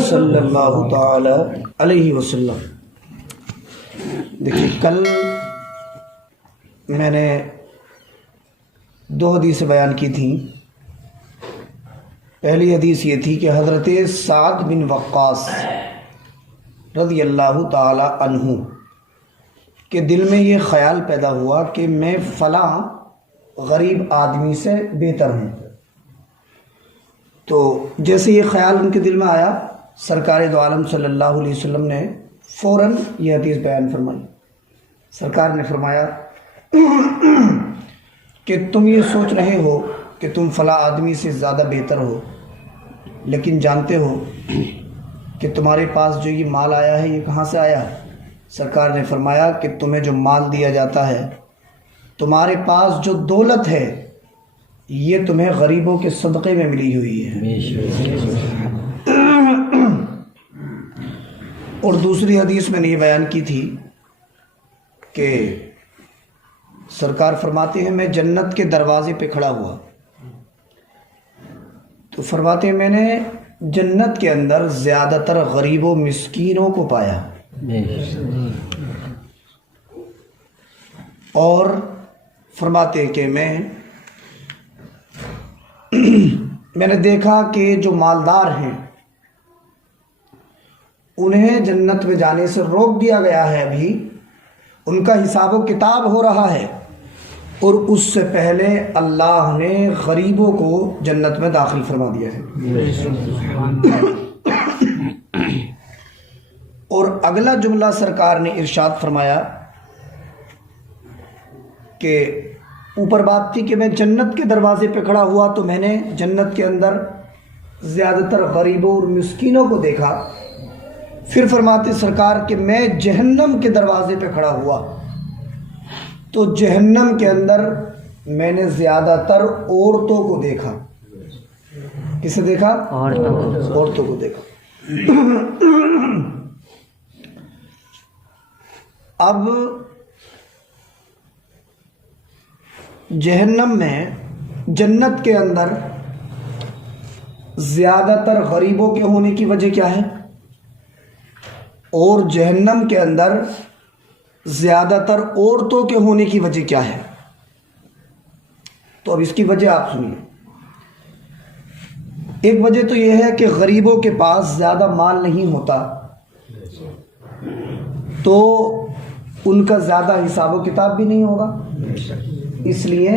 صلی اللہ تعالی علیہ وسلم۔ دیکھیے، کل میں نے 2 حدیثیں بیان کی تھیں۔ پہلی حدیث یہ تھی کہ حضرت سعد بن وقاص رضی اللہ تعالی عنہ کے دل میں یہ خیال پیدا ہوا کہ میں فلاں غریب آدمی سے بہتر ہوں۔ تو جیسے یہ خیال ان کے دل میں آیا، سرکار دو عالم صلی اللہ علیہ وسلم نے فوراً یہ حدیث بیان فرمائی۔ سرکار نے فرمایا کہ تم یہ سوچ رہے ہو کہ تم فلاں آدمی سے زیادہ بہتر ہو، لیکن جانتے ہو کہ تمہارے پاس جو یہ مال آیا ہے یہ کہاں سے آیا ہے؟ سرکار نے فرمایا کہ تمہیں جو مال دیا جاتا ہے، تمہارے پاس جو دولت ہے، یہ تمہیں غریبوں کے صدقے میں ملی ہوئی ہے۔ اور دوسری حدیث میں نے یہ بیان کی تھی کہ سرکار فرماتے ہیں میں جنت کے دروازے پہ کھڑا ہوا تو فرماتے ہیں میں نے جنت کے اندر زیادہ تر غریب و مسکینوں کو پایا، اور فرماتے ہیں کہ میں نے دیکھا کہ جو مالدار ہیں انہیں جنت میں جانے سے روک دیا گیا ہے، ابھی ان کا حساب و کتاب ہو رہا ہے، اور اس سے پہلے اللہ نے غریبوں کو جنت میں داخل فرما دیا ہے۔ اور اگلا جملہ سرکار نے ارشاد فرمایا کہ اوپر بات تھی کہ میں جنت کے دروازے پہ کھڑا ہوا تو میں نے جنت کے اندر زیادہ تر غریبوں اور مسکینوں کو دیکھا۔ پھر فرماتے سرکار کہ میں جہنم کے دروازے پہ کھڑا ہوا تو جہنم کے اندر میں نے زیادہ تر عورتوں کو دیکھا۔ کسے دیکھا؟ عورتوں کو دیکھا۔ اب جہنم میں، جنت کے اندر زیادہ تر غریبوں کے ہونے کی وجہ کیا ہے، اور جہنم کے اندر زیادہ تر عورتوں کے ہونے کی وجہ کیا ہے؟ تو اب اس کی وجہ آپ سنیے۔ ایک وجہ تو یہ ہے کہ غریبوں کے پاس زیادہ مال نہیں ہوتا تو ان کا زیادہ حساب و کتاب بھی نہیں ہوگا، اس لیے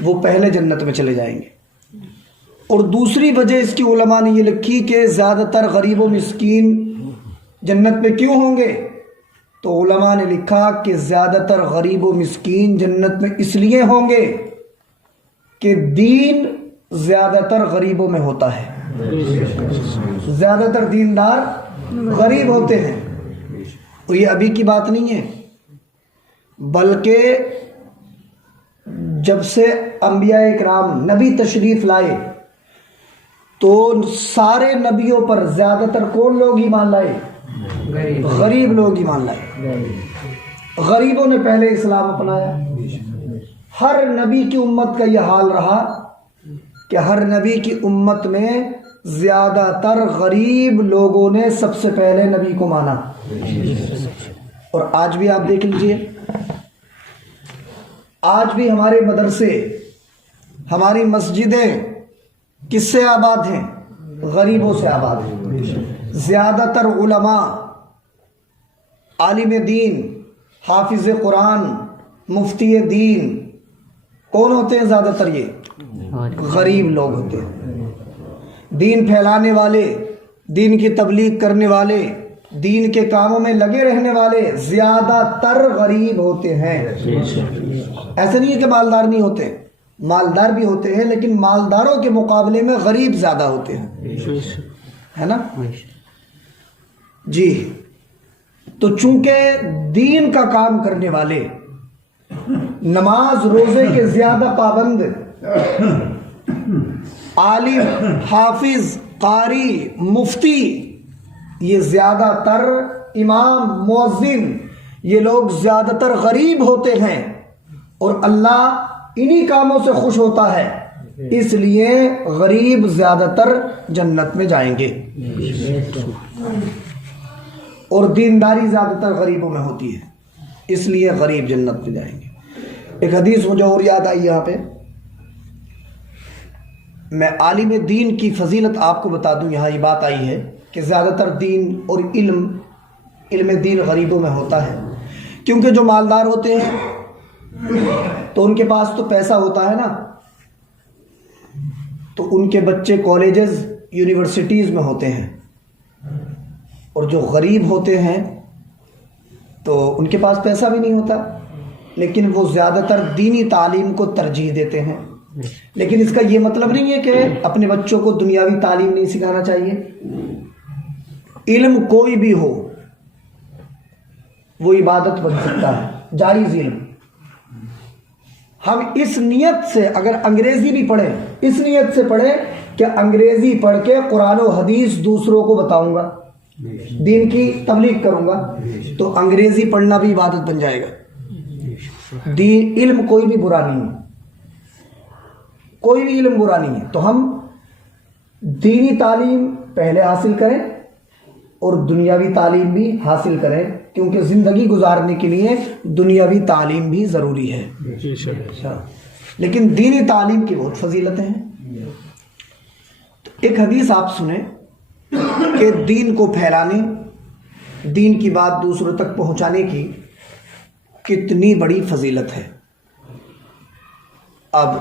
وہ پہلے جنت میں چلے جائیں گے۔ اور دوسری وجہ اس کی علماء نے یہ لکھی کہ زیادہ تر غریب و مسکین جنت میں کیوں ہوں گے؟ تو علماء نے لکھا کہ زیادہ تر غریب و مسکین جنت میں اس لیے ہوں گے کہ دین زیادہ تر غریبوں میں ہوتا ہے، زیادہ تر دیندار غریب ہوتے ہیں۔ تو یہ ابھی کی بات نہیں ہے، بلکہ جب سے انبیاء اکرام نبی تشریف لائے تو سارے نبیوں پر زیادہ تر کون لوگ ایمان لائے؟ غریب لوگ ایمان لائے۔ غریبوں نے پہلے اسلام اپنایا۔ ہر نبی کی امت کا یہ حال رہا کہ ہر نبی کی امت میں زیادہ تر غریب لوگوں نے سب سے پہلے نبی کو مانا۔ اور آج بھی آپ دیکھ لیجئے، آج بھی ہمارے مدرسے، ہماری مسجدیں کس سے آباد ہیں؟ غریبوں سے آباد ہیں۔ زیادہ تر علماء، عالم دین، حافظ قرآن، مفتی دین کون ہوتے ہیں؟ زیادہ تر یہ غریب لوگ ہوتے ہیں۔ دین پھیلانے والے، دین کی تبلیغ کرنے والے، دین کے کاموں میں لگے رہنے والے زیادہ تر غریب ہوتے ہیں۔ ایسا نہیں ہے کہ مالدار نہیں ہوتے، مالدار بھی ہوتے ہیں، لیکن مالداروں کے مقابلے میں غریب زیادہ ہوتے ہیں، ہے نا جی۔ تو چونکہ دین کا کام کرنے والے، نماز روزے کے زیادہ پابند، عالم، حافظ، قاری، مفتی، یہ زیادہ تر امام، مؤذن، یہ لوگ زیادہ تر غریب ہوتے ہیں، اور اللہ انہی کاموں سے خوش ہوتا ہے اس لیے غریب زیادہ تر جنت میں جائیں گے، اور دینداری زیادہ تر غریبوں میں ہوتی ہے، اس لیے غریب جنت میں جائیں گے۔ ایک حدیث مجھے اور یاد آئی یہاں پہ، میں عالم دین کی فضیلت آپ کو بتا دوں۔ یہاں یہ بات آئی ہے کہ زیادہ تر دین اور علم دین غریبوں میں ہوتا ہے، کیونکہ جو مالدار ہوتے ہیں تو ان کے پاس تو پیسہ ہوتا ہے نا، تو ان کے بچے کالجز یونیورسٹیز میں ہوتے ہیں، اور جو غریب ہوتے ہیں تو ان کے پاس پیسہ بھی نہیں ہوتا، لیکن وہ زیادہ تر دینی تعلیم کو ترجیح دیتے ہیں۔ لیکن اس کا یہ مطلب نہیں ہے کہ اپنے بچوں کو دنیاوی تعلیم نہیں سکھانا چاہیے۔ علم کوئی بھی ہو وہ عبادت بن سکتا ہے، جائز علم۔ ہم اس نیت سے اگر انگریزی بھی پڑھیں، اس نیت سے پڑھیں کہ انگریزی پڑھ کے قرآن و حدیث دوسروں کو بتاؤں گا، دین کی تبلیغ کروں گا، تو انگریزی پڑھنا بھی عبادت بن جائے گا۔ علم کوئی بھی برا نہیں ہے، کوئی بھی علم برا نہیں ہے، تو ہم دینی تعلیم پہلے حاصل کریں اور دنیاوی تعلیم بھی حاصل کریں، کیونکہ زندگی گزارنے کے لیے دنیاوی تعلیم بھی ضروری ہے، لیکن دینی تعلیم کی بہت فضیلتیں ہیں۔ تو ایک حدیث آپ سنیں کہ دین کو پھیلانے، دین کی بات دوسروں تک پہنچانے کی کتنی بڑی فضیلت ہے۔ اب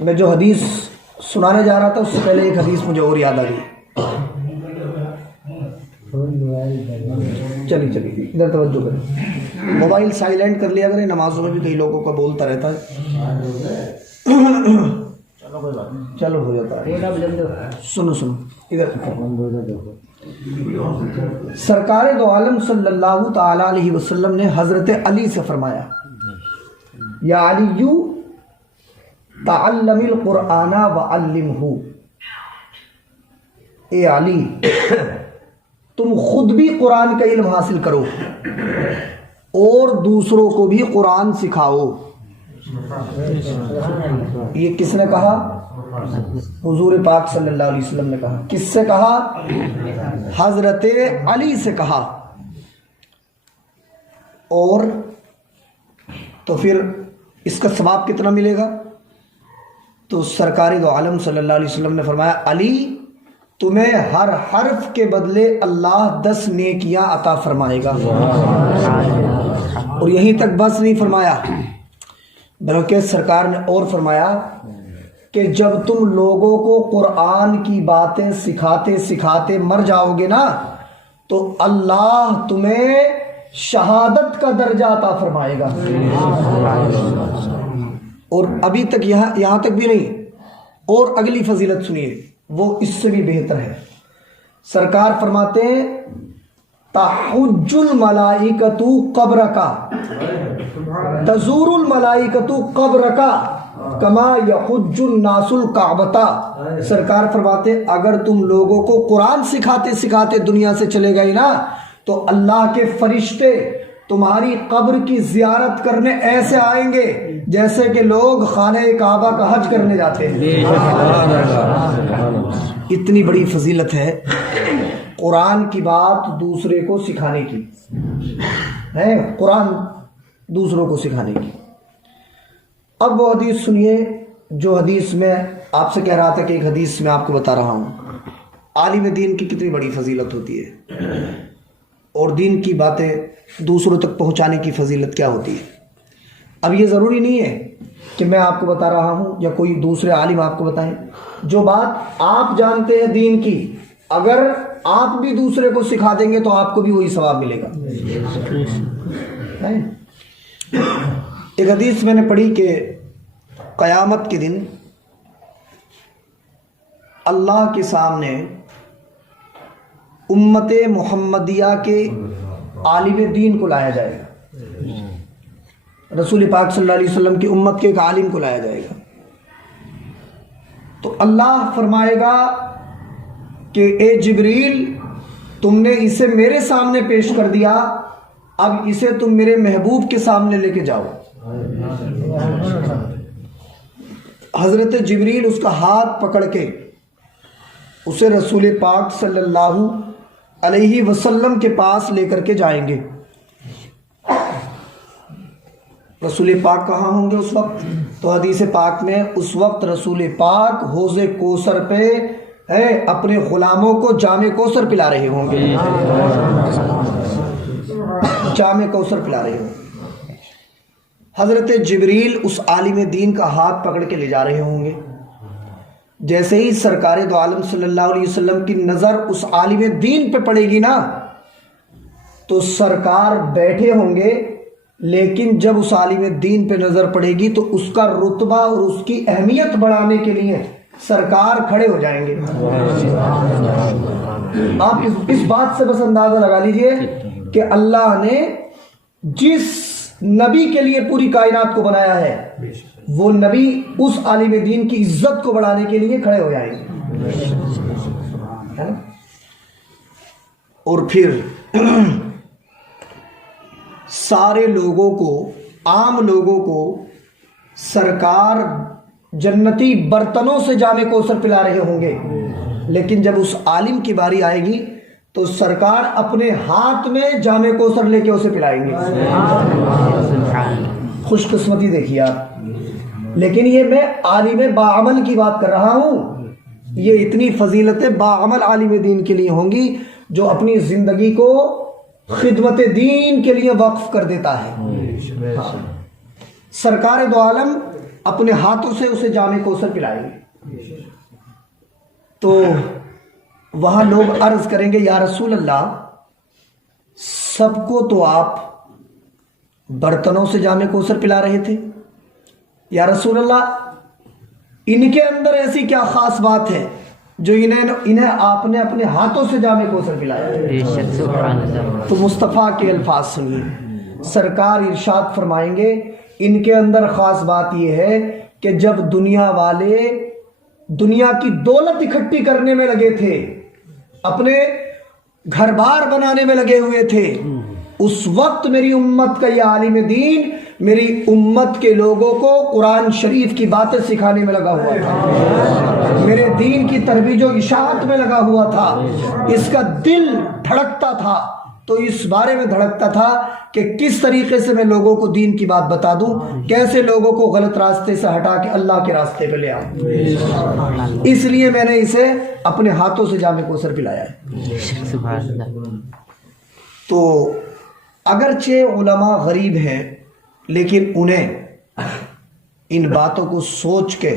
میں جو حدیث سنانے جا رہا تھا اس سے پہلے ایک حدیث مجھے اور یاد آ گئی۔ چلیے ادھر توجہ کریں، موبائل سائلنٹ کر لیا کریں، نمازوں میں بھی کئی لوگوں کا بولتا رہتا ہے۔ چلو ہو جاتا ہے، سنو ادھر۔ سرکار دو عالم صلی اللہ تعالی علیہ وسلم نے حضرت علی سے فرمایا، یا علی تعلم القرآن وعلمہ، اے علی تم خود بھی قرآن کا علم حاصل کرو اور دوسروں کو بھی قرآن سکھاؤ۔ یہ کس نے کہا؟ حضور پاک صلی اللہ علیہ وسلم نے کہا۔ کس سے کہا؟ حضرت علی سے کہا۔ اور تو پھر اس کا ثواب کتنا ملے گا؟ تو سرکار دو عالم صلی اللہ علیہ وسلم نے فرمایا، علی تمہیں ہر حرف کے بدلے اللہ 10 نیکیاں عطا فرمائے گا۔ اور یہیں تک بس نہیں فرمایا، بلکہ سرکار نے اور فرمایا کہ جب تم لوگوں کو قرآن کی باتیں سکھاتے سکھاتے مر جاؤ گے نا، تو اللہ تمہیں شہادت کا درجہ عطا فرمائے گا۔ اور ابھی تک یہاں تک بھی نہیں، اور اگلی فضیلت سنیے، وہ اس سے بھی بہتر ہے۔ سرکار فرماتے ہیں، تحج الملائکۃ قبرک، تزور الملائکۃ قبرک کما یحج الناس الکعبۃ۔ سرکار فرماتے ہیں اگر تم لوگوں کو قرآن سکھاتے سکھاتے دنیا سے چلے گئے نا، تو اللہ کے فرشتے تمہاری قبر کی زیارت کرنے ایسے آئیں گے جیسے کہ لوگ خانہ کعبہ کا حج کرنے جاتے ہیں۔ اتنی بڑی فضیلت ہے قرآن کی بات دوسرے کو سکھانے کی، ہے قرآن دوسروں کو سکھانے کی۔ اب وہ حدیث سنیے جو حدیث میں آپ سے کہہ رہا تھا کہ ایک حدیث میں آپ کو بتا رہا ہوں عالم دین کی کتنی بڑی فضیلت ہوتی ہے، اور دین کی باتیں دوسروں تک پہنچانے کی فضیلت کیا ہوتی ہے۔ اب یہ ضروری نہیں ہے کہ میں آپ کو بتا رہا ہوں یا کوئی دوسرے عالم آپ کو بتائیں، جو بات آپ جانتے ہیں دین کی، اگر آپ بھی دوسرے کو سکھا دیں گے تو آپ کو بھی وہی ثواب ملے گا۔ ایک حدیث میں نے پڑھی کہ قیامت کے دن اللہ کے سامنے امت محمدیہ کے عالم دین کو لایا جائے گا، رسول پاک صلی اللہ علیہ وسلم کی امت کے ایک عالم کو لایا جائے گا، تو اللہ فرمائے گا کہ اے جبریل تم نے اسے میرے سامنے پیش کر دیا، اب اسے تم میرے محبوب کے سامنے لے کے جاؤ۔ حضرت جبریل اس کا ہاتھ پکڑ کے اسے رسول پاک صلی اللہ علیہ وسلم کے پاس لے کر کے جائیں گے۔ رسول پاک کہاں ہوں گے اس وقت؟ تو حدیث پاک میں اس وقت رسول پاک حوض کوثر پہ اپنے غلاموں کو جام کوثر پلا رہے ہوں گے، جام کوثر پلا رہے ہوں گے۔ حضرت جبریل اس عالم دین کا ہاتھ پکڑ کے لے جا رہے ہوں گے۔ جیسے ہی سرکار دو عالم صلی اللہ علیہ وسلم کی نظر اس عالم دین پہ پڑے گی نا تو سرکار بیٹھے ہوں گے، لیکن جب اس عالم دین پہ نظر پڑے گی تو اس کا رتبہ اور اس کی اہمیت بڑھانے کے لیے سرکار کھڑے ہو جائیں گے۔ آپ اس بات سے بس اندازہ لگا لیجئے کہ اللہ نے جس نبی کے لیے پوری کائنات کو بنایا ہے وہ نبی اس عالم دین کی عزت کو بڑھانے کے لیے کھڑے ہو جائیں گے، ہے نا؟ اور پھر سارے لوگوں کو، عام لوگوں کو سرکار جنتی برتنوں سے جام کوثر پلا رہے ہوں گے، لیکن جب اس عالم کی باری آئے گی تو سرکار اپنے ہاتھ میں جام کوثر لے کے اسے پلائیں گے۔ خوش قسمتی دیکھیے آپ۔ لیکن یہ میں عالم باعمل کی بات کر رہا ہوں، یہ اتنی فضیلتیں باعمل عالم دین کے لیے ہوں گی جو اپنی زندگی کو خدمت دین کے لیے وقف کر دیتا ہے۔ سرکار دو عالم اپنے ہاتھوں سے اسے جام کوثر پلائیں گے تو وہاں لوگ عرض کریں گے یا رسول اللہ، سب کو تو آپ برتنوں سے جام کوثر پلا رہے تھے، یا رسول اللہ ان کے اندر ایسی کیا خاص بات ہے جو انہیں آپ نے اپنے ہاتھوں سے جام کوثر پلایا؟ تو مصطفیٰ کے الفاظ سنیے، سرکار ارشاد فرمائیں گے ان کے اندر خاص بات یہ ہے کہ جب دنیا والے دنیا کی دولت اکٹھی کرنے میں لگے تھے، اپنے گھر بار بنانے میں لگے ہوئے تھے، اس وقت میری امت کا یہ عالم دین میری امت کے لوگوں کو قرآن شریف کی باتیں سکھانے میں لگا ہوا تھا، میرے دین کی ترویج و اشاعت میں لگا ہوا تھا، اس کا دل دھڑکتا تھا، تو اس بارے میں دھڑکتا تھا کہ کس طریقے سے میں لوگوں کو دین کی بات بتا دوں، کیسے لوگوں کو غلط راستے سے ہٹا کے اللہ کے راستے پہ لے آؤں، اس لیے میں نے اسے اپنے ہاتھوں سے جام کوثر پلایا ہے۔ تو اگرچہ علماء غریب ہیں لیکن انہیں ان باتوں کو سوچ کے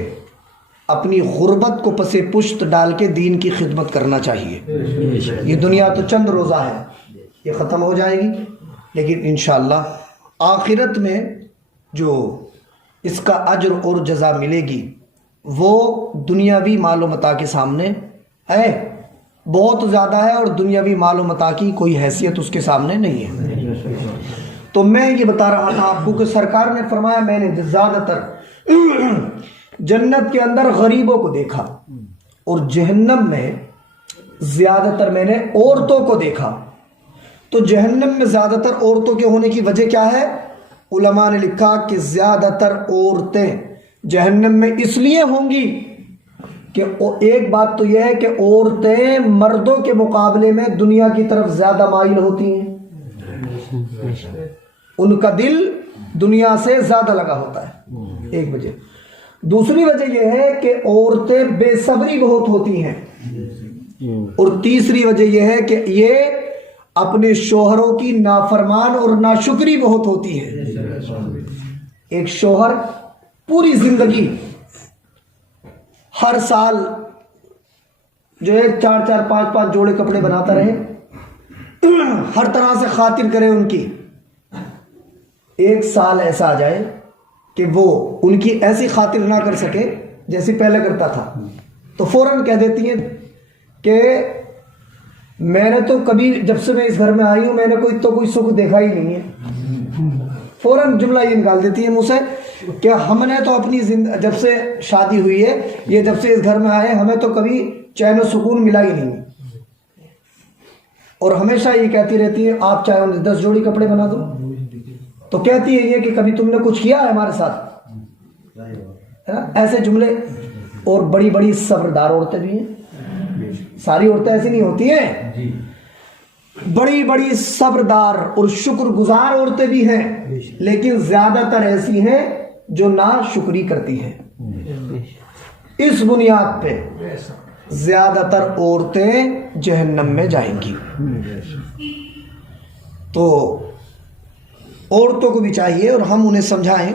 اپنی غربت کو پس پشت ڈال کے دین کی خدمت کرنا چاہیے۔ یہ دنیا تو چند روزہ ہے، یہ ختم ہو جائے گی، لیکن انشاءاللہ آخرت میں جو اس کا اجر اور جزا ملے گی وہ دنیاوی مال و متاع کے سامنے ہے، بہت زیادہ ہے، اور دنیاوی مال و متاع کی کوئی حیثیت اس کے سامنے نہیں ہے۔ تو میں یہ بتا رہا تھا آپ کو کہ سرکار نے فرمایا میں نے زیادہ تر جنت کے اندر غریبوں کو دیکھا اور جہنم میں زیادہ تر میں نے عورتوں کو دیکھا۔ تو جہنم میں زیادہ تر عورتوں کے ہونے کی وجہ کیا ہے؟ علماء نے لکھا کہ زیادہ تر عورتیں جہنم میں اس لیے ہوں گی کہ ایک بات تو یہ ہے کہ عورتیں مردوں کے مقابلے میں دنیا کی طرف زیادہ مائل ہوتی ہیں، ان کا دل دنیا سے زیادہ لگا ہوتا ہے، ایک وجہ۔ دوسری وجہ یہ ہے کہ عورتیں بے صبری بہت ہوتی ہیں، اور تیسری وجہ یہ ہے کہ یہ اپنے شوہروں کی نافرمان اور ناشکری بہت ہوتی ہے۔ ایک شوہر پوری زندگی ہر سال جو ہے 4-4 5-5 جوڑے کپڑے بناتا رہے، ہر طرح سے خاطر کرے ان کی، ایک سال ایسا آ جائے کہ وہ ان کی ایسی خاطر نہ کر سکے جیسی پہلے کرتا تھا، تو فوراً کہہ دیتی ہیں کہ میں نے تو کبھی جب سے میں اس گھر میں آئی ہوں میں نے کوئی سکھ دیکھا ہی نہیں ہے۔ فوراً جملہ یہ نکال دیتی ہے مجھ سے کہ ہم نے تو اپنی جب سے شادی ہوئی ہے، یہ جب سے اس گھر میں آئے ہمیں تو کبھی چین و سکون ملا ہی نہیں، اور ہمیشہ یہ کہتی رہتی ہے آپ چاہے 10 جوڑی کپڑے بنا دو، تو کہتی ہے یہ کہ کبھی تم نے کچھ کیا ہے ہمارے ساتھ؟ ہے نا, ایسے جملے. اور بڑی بڑی صبردار عورتیں بھی ہیں, ساری عورتیں ایسی نہیں ہوتی ہیں, بڑی بڑی صبردار اور شکر گزار عورتیں بھی ہیں, لیکن زیادہ تر ایسی ہیں جو ناشکری کرتی ہیں. اس بنیاد پہ زیادہ تر عورتیں جہنم میں جائیں گی. تو عورتوں کو بھی چاہیے اور ہم انہیں سمجھائیں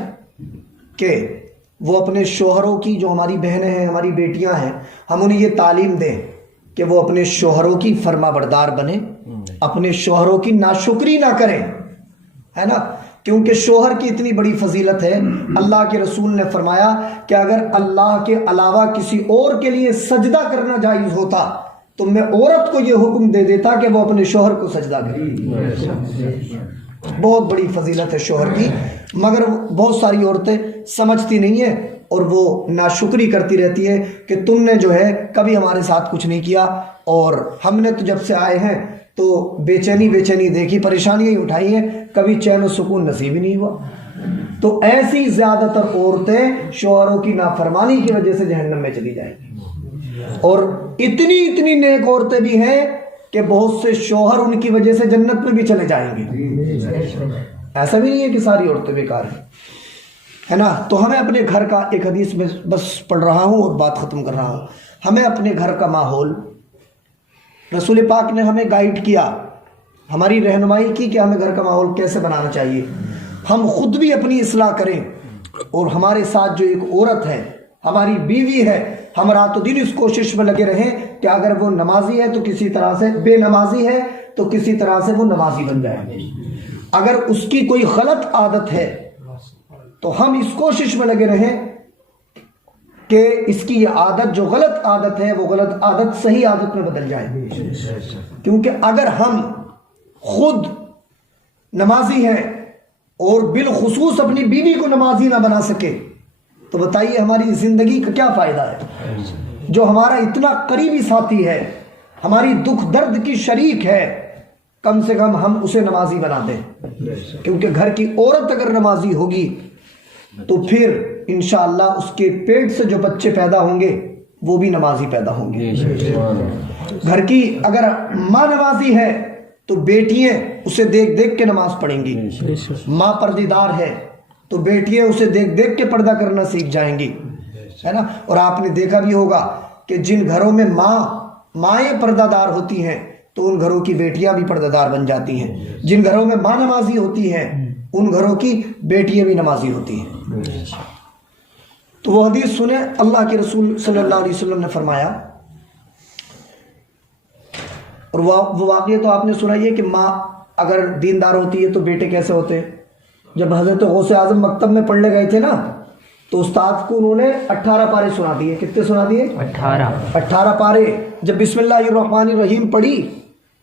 کہ وہ اپنے شوہروں کی, جو ہماری بہنیں ہیں, ہماری بیٹیاں ہیں, ہم انہیں یہ تعلیم دیں کہ وہ اپنے شوہروں کی فرما بردار بنیں, اپنے شوہروں کی ناشکری نہ کریں, ہے نا. کیونکہ شوہر کی اتنی بڑی فضیلت ہے. اللہ کے رسول نے فرمایا کہ اگر اللہ کے علاوہ کسی اور کے لیے سجدہ کرنا جائز ہوتا تو میں عورت کو یہ حکم دے دیتا کہ وہ اپنے شوہر کو سجدہ کرے. بہت بڑی فضیلت ہے شوہر کی, مگر بہت ساری عورتیں سمجھتی نہیں ہیں اور وہ ناشکری کرتی رہتی ہے کہ تم نے جو ہے کبھی ہمارے ساتھ کچھ نہیں کیا, اور ہم نے تو جب سے آئے ہیں تو بے چینی دیکھی, پریشانیاں ہی اٹھائی ہیں, کبھی چین و سکون نصیب ہی نہیں ہوا. تو ایسی زیادہ تر عورتیں شوہروں کی نافرمانی کی وجہ سے جہنم میں چلی جائیں گی. اور اتنی نیک عورتیں بھی ہیں کہ بہت سے شوہر ان کی وجہ سے جنت میں بھی چلے جائیں گے. ایسا بھی نہیں ہے کہ ساری عورتیں بیکار ہیں, ہے نا. تو ہمیں اپنے گھر کا, ایک حدیث میں بس پڑھ رہا ہوں اور بات ختم کر رہا ہوں, ہمیں اپنے گھر کا ماحول, رسول پاک نے ہمیں گائیڈ کیا, ہماری رہنمائی کی کہ ہمیں گھر کا ماحول کیسے بنانا چاہیے. ہم خود بھی اپنی اصلاح کریں اور ہمارے ساتھ جو ایک عورت ہے, ہماری بیوی ہے, ہم رات و دن اس کوشش میں لگے رہیں کہ اگر وہ نمازی ہے تو کسی طرح سے, بے نمازی ہے تو کسی طرح سے وہ نمازی بن جائے. اگر اس کی کوئی غلط عادت ہے تو ہم اس کوشش میں لگے رہیں کہ اس کی یہ عادت, جو غلط عادت ہے, وہ غلط عادت صحیح عادت میں بدل جائے. کیونکہ اگر ہم خود نمازی ہیں اور بالخصوص اپنی بیوی کو نمازی نہ بنا سکے تو بتائیے ہماری زندگی کا کیا فائدہ ہے. جو ہمارا اتنا قریبی ساتھی ہے, ہماری دکھ درد کی شریک ہے, کم سے کم ہم اسے نمازی بنا دیں. کیونکہ گھر کی عورت اگر نمازی ہوگی تو پھر انشاءاللہ اس کے پیٹ سے جو بچے پیدا ہوں گے وہ بھی نمازی پیدا ہوں گے. گھر کی اگر ماں نمازی ہے تو بیٹیاں اسے دیکھ دیکھ کے نماز پڑھیں گی. ماں پردیدار ہے تو بیٹیاں اسے دیکھ دیکھ کے پردہ کرنا سیکھ جائیں گی, ہے نا. اور آپ نے دیکھا بھی ہوگا کہ جن گھروں میں مائیں پردہ دار ہوتی ہیں تو ان گھروں کی بیٹیاں بھی پردہ دار بن جاتی ہیں. جن گھروں میں ماں نمازی ہوتی ہیں ان گھروں کی بیٹیاں بھی نمازی ہوتی ہیں. تو وہ حدیث سنیں, اللہ کے رسول صلی اللہ علیہ وسلم نے فرمایا, اور وہ واقعہ تو آپ نے سنا ہی ہے کہ ماں اگر دیندار ہوتی ہے تو بیٹے کیسے ہوتے ہیں. جب حضرت غوث اعظم مکتب میں پڑھنے گئے تھے نا تو استاد کو انہوں نے 18 پارے سنا دیے. کتنے سنا دیے؟ 18 پارے. جب بسم اللہ الرحمن الرحیم پڑھی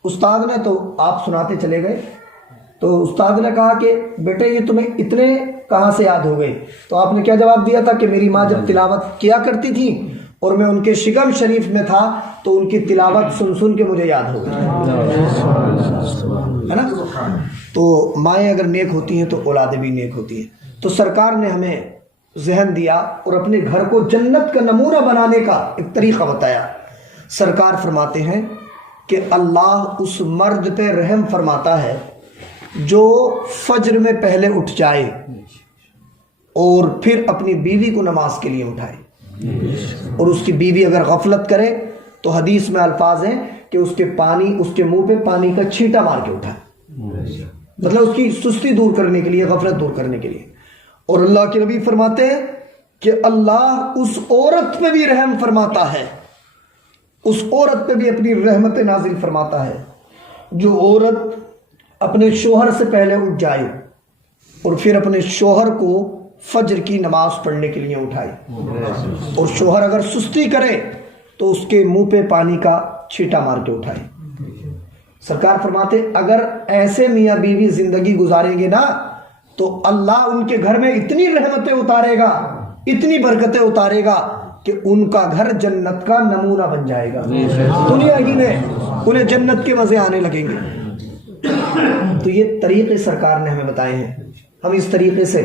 استاد نے تو آپ سناتے چلے گئے. تو استاد نے کہا کہ بیٹے یہ تمہیں اتنے کہاں سے یاد ہو گئے؟ تو آپ نے کیا جواب دیا تھا کہ میری ماں جب تلاوت کیا کرتی تھی اور میں ان کے شکم شریف میں تھا تو ان کی تلاوت سن سن کے مجھے یاد ہو گئی, ہے نا. تو مائیں اگر نیک ہوتی ہیں تو اولادیں بھی نیک ہوتی ہیں. تو سرکار نے ہمیں ذہن دیا اور اپنے گھر کو جنت کا نمونہ بنانے کا ایک طریقہ بتایا. سرکار فرماتے ہیں کہ اللہ اس مرد پہ رحم فرماتا ہے جو فجر میں پہلے اٹھ جائے اور پھر اپنی بیوی کو نماز کے لیے اٹھائے. اور اس کی بیوی اگر غفلت کرے تو حدیث میں الفاظ ہیں کہ اس کے منہ پہ پانی کا چھینٹا مار کے اٹھائے, مطلب اس کی سستی دور کرنے کے لیے, غفلت دور کرنے کے لیے. اور اللہ کے نبی فرماتے ہیں کہ اللہ اس عورت پہ بھی رحم فرماتا ہے, اس عورت پہ بھی اپنی رحمت نازل فرماتا ہے جو عورت اپنے شوہر سے پہلے اٹھ جائے اور پھر اپنے شوہر کو فجر کی نماز پڑھنے کے لیے اٹھائے. اور شوہر اگر سستی کرے تو اس کے منہ پہ پانی کا چھینٹا مار کے اٹھائے. سرکار فرماتے اگر ایسے میاں بیوی زندگی گزاریں گے نا تو اللہ ان کے گھر میں اتنی رحمتیں اتارے گا, اتنی برکتیں اتارے گا کہ ان کا گھر جنت کا نمونہ بن جائے گا. دنیا ہی میں انہیں جنت کے مزے آنے لگیں گے. تو یہ طریقے سرکار نے ہمیں بتائے ہیں, ہم اس طریقے سے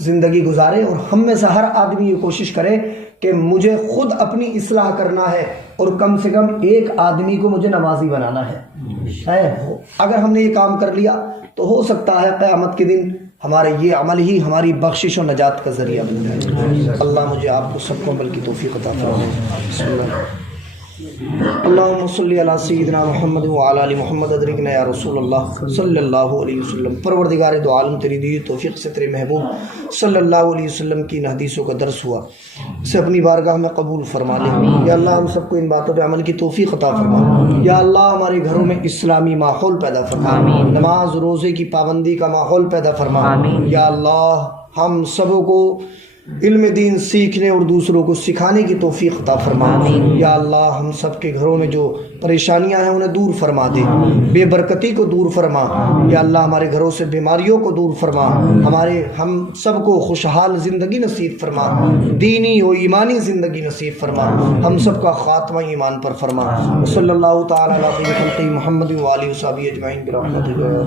زندگی گزارے، اور ہم میں سے ہر آدمی یہ کوشش کرے کہ مجھے خود اپنی اصلاح کرنا ہے اور کم سے کم ایک آدمی کو مجھے نمازی بنانا ہے۔ اگر ہم نے یہ کام کر لیا تو ہو سکتا ہے قیامت کے دن ہمارے یہ عمل ہی ہماری بخشش و نجات کا ذریعہ بن جائے۔ اللہ مجھے آپ کو سب کو عمل کی توفیق عطا فرمائے۔ بسم اللہ۔ اللہم صلی علی سیدنا محمد وعلی آل محمد، ادرکنا یا رسول اللہ صلی اللہ علیہ وسلم۔ پروردگار دو عالم، تیری دی توفیق سے تیرے محبوب صلی اللہ علیہ وسلم کی ان حدیثوں کا درس ہوا، اسے اپنی بارگاہ میں قبول فرما لے۔ یا اللہ ہم سب کو ان باتوں پہ عمل کی توفیق عطا فرما۔ یا اللہ ہمارے گھروں میں اسلامی ماحول پیدا فرما، نماز روزے کی پابندی کا ماحول پیدا فرما۔ یا اللہ ہم سبوں کو علم دین سیکھنے اور دوسروں کو سکھانے کی توفیق عطا فرما۔ یا اللہ ہم سب کے گھروں میں جو پریشانیاں ہیں انہیں دور فرما دے، بے برکتی کو دور فرما۔ یا اللہ ہمارے گھروں سے بیماریوں کو دور فرما، ہم سب کو خوشحال زندگی نصیب فرما، دینی و ایمانی زندگی نصیب فرما، ہم سب کا خاتمہ ایمان پر فرما۔ صلی اللہ تعالی علی خیر خلقہ محمد و آلہ و صحبہ اجمعین برحمتک۔